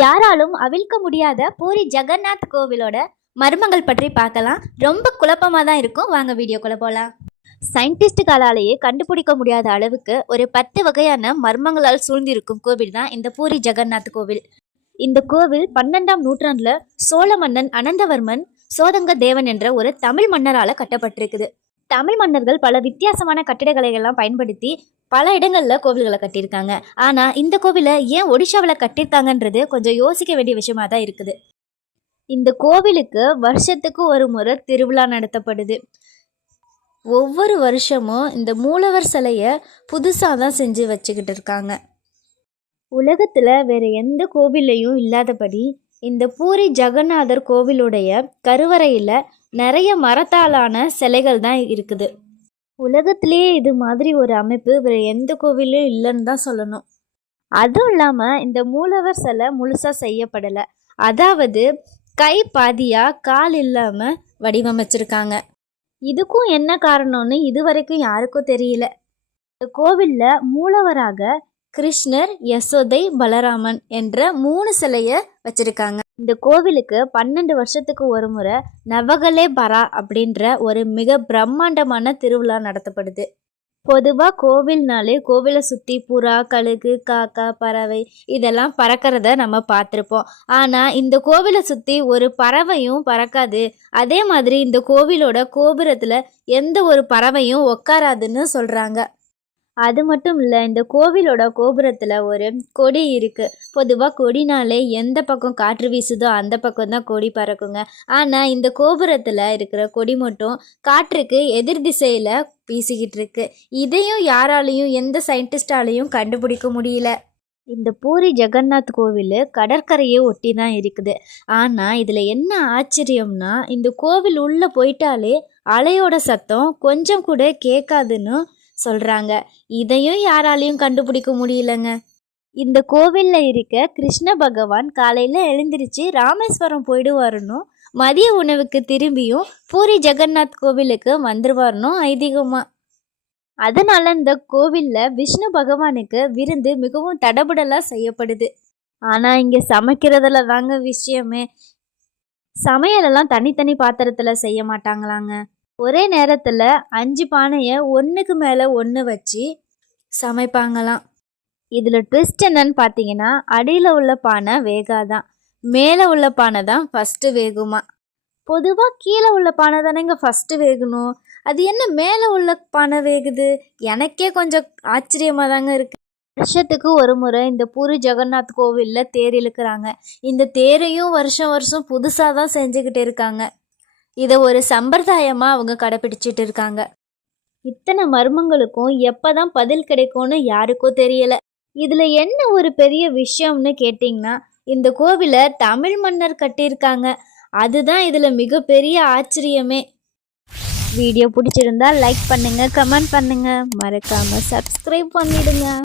யாராலும் அவிழ்க்க முடியாத பூரி ஜெகநாத் கோவிலோட மர்மங்கள் பற்றி பார்க்கலாம். ரொம்ப குழப்பமாக தான் இருக்கும். வாங்க வீடியோக்குள்ள போகலாம். சயின்டிஸ்டுகளாலேயே கண்டுபிடிக்க முடியாத அளவுக்கு ஒரு 10 வகையான மர்மங்களால் சூழ்ந்திருக்கும் கோவில் தான் இந்த பூரி ஜெகநாத் கோவில். இந்த கோவில் 12ஆம் நூற்றாண்டில் சோழ மன்னன் அனந்தவர்மன் சோதங்க தேவன் என்ற ஒரு தமிழ் மன்னரால் கட்டப்பட்டிருக்குது. தமிழ் மன்னர்கள் பல வித்தியாசமான கட்டிடக்கலை எல்லாம் பயன்படுத்தி பல இடங்களில் கோவில்களை கட்டியிருக்காங்க. ஆனால் இந்த கோவிலை ஏன் ஒடிஷாவில் கட்டியிருக்காங்கன்றது கொஞ்சம் யோசிக்க வேண்டிய விஷயமா தான் இருக்குது. இந்த கோவிலுக்கு வருஷத்துக்கு ஒரு முறை திருவிழா நடத்தப்படுது. ஒவ்வொரு வருஷமும் இந்த மூலவர் சிலையை புதுசாக தான் செஞ்சு வச்சுக்கிட்டு இருக்காங்க. உலகத்தில் வேறு எந்த கோவில்லையும் இல்லாதபடி இந்த பூரி ஜெகநாதர் கோவிலுடைய கருவறையில் நிறைய மரத்தாலான சிலைகள் தான் இருக்குது. உலகத்திலேயே இது மாதிரி ஒரு அமைப்பு வேறு எந்த கோவிலும் இல்லைன்னு தான் சொல்லணும். அதுவும் இல்லாமல் இந்த மூலவர் சிலை முழுசாக செய்யப்படலை. அதாவது கை பாதியாக கால் இல்லாமல் வடிவமைச்சிருக்காங்க. இதுக்கும் என்ன காரணம்னு இது வரைக்கும் யாருக்கும் தெரியல. இந்த கோவிலில் மூலவராக கிருஷ்ணர், யசோதை, பலராமன் என்ற 3 சிலையை வச்சிருக்காங்க. இந்த கோவிலுக்கு 12 வருஷத்துக்கு ஒரு முறை நவகலே பரா அப்படின்ற ஒரு மிக பிரம்மாண்டமான திருவிழா நடத்தப்படுது. பொதுவாக கோவில்னாலே கோவிலை சுற்றி புறா, கழுகு, காக்கா, பறவை இதெல்லாம் பறக்கிறத நம்ம பார்த்துருப்போம். ஆனால் இந்த கோவிலை சுற்றி ஒரு பறவையும் பறக்காது. அதே மாதிரி இந்த கோவிலோட கோபுரத்தில் எந்த ஒரு பறவையும் உட்காராதுன்னு சொல்கிறாங்க. அது மட்டும் இல்லை, இந்த கோவிலோட கோபுரத்தில் ஒரு கொடி இருக்குது. பொதுவாக கொடினாலே எந்த பக்கம் காற்று வீசுதோ அந்த பக்கம் தான் கொடி பறக்குங்க. ஆனால் இந்த கோபுரத்தில் இருக்கிற கொடி மட்டும் காற்றுக்கு எதிர் திசையில் வீசிக்கிட்டு இருக்கு. இதையும் யாராலையும் எந்த சயின்டிஸ்டாலையும் கண்டுபிடிக்க முடியல. இந்த பூரி ஜெகநாத் கோவில் கடற்கரையை ஒட்டி தான் இருக்குது. ஆனால் இதில் என்ன ஆச்சரியம்னா, இந்த கோவில் உள்ளே போயிட்டாலே அலையோட சத்தம் கொஞ்சம் கூட கேட்காதுன்னு சொல்கிறாங்க. இதையும் யாராலையும் கண்டுபிடிக்க முடியலங்க. இந்த கோவிலில் இருக்க கிருஷ்ண பகவான் காலையில் எழுந்திரிச்சு ராமேஸ்வரம் போயிடுவாருன்னு, மதிய உணவுக்கு திரும்பியும் பூரி ஜெகநாத் கோவிலுக்கு வந்துருவாருன்னு ஐதீகமாக. அதனால இந்த கோவிலில் விஷ்ணு பகவானுக்கு விருந்து மிகவும் தடபுடலாக செய்யப்படுது. ஆனால் இங்கே சமைக்கிறதுல தாங்க விஷயமே. சமையலெல்லாம் தனித்தனி பாத்திரத்தில் செய்ய மாட்டாங்களாங்க. ஒரே நேரத்தில் 5 பானையை ஒன்றுக்கு மேலே ஒன்று வச்சு சமைப்பாங்களாம். இதில் ட்விஸ்ட் என்னன்னு பார்த்தீங்கன்னா, அடியில் உள்ள பானை வேகாதான், மேலே உள்ள பானை தான் ஃபஸ்ட்டு வேகுமா. பொதுவாக கீழே உள்ள பானை தானேங்க ஃபஸ்ட்டு வேகணும். அது என்ன மேலே உள்ள பானை வேகுது? எனக்கே கொஞ்சம் ஆச்சரியமாக தாங்க இருக்குது. வருஷத்துக்கு ஒரு முறை இந்த பூரி ஜெகநாத் கோவிலில் தேர் இழுக்கிறாங்க. இந்த தேரையும் வருஷம் வருஷம் புதுசாக தான் செஞ்சுக்கிட்டு இருக்காங்க. இதை ஒரு சம்பிரதாயமாக அவங்க கடைப்பிடிச்சிட்டு இருக்காங்க. இத்தனை மர்மங்களுக்கும் எப்போ தான் பதில் கிடைக்கும்னு யாருக்கும் தெரியலை. இதில் என்ன ஒரு பெரிய விஷயம்னு கேட்டிங்கன்னா, இந்த கோவிலை தமிழ் மன்னர் கட்டியிருக்காங்க. அதுதான் இதில் மிகப்பெரிய ஆச்சரியமே. வீடியோ பிடிச்சிருந்தா லைக் பண்ணுங்கள், கமெண்ட் பண்ணுங்கள், மறக்காமல் சப்ஸ்கிரைப் பண்ணிடுங்க.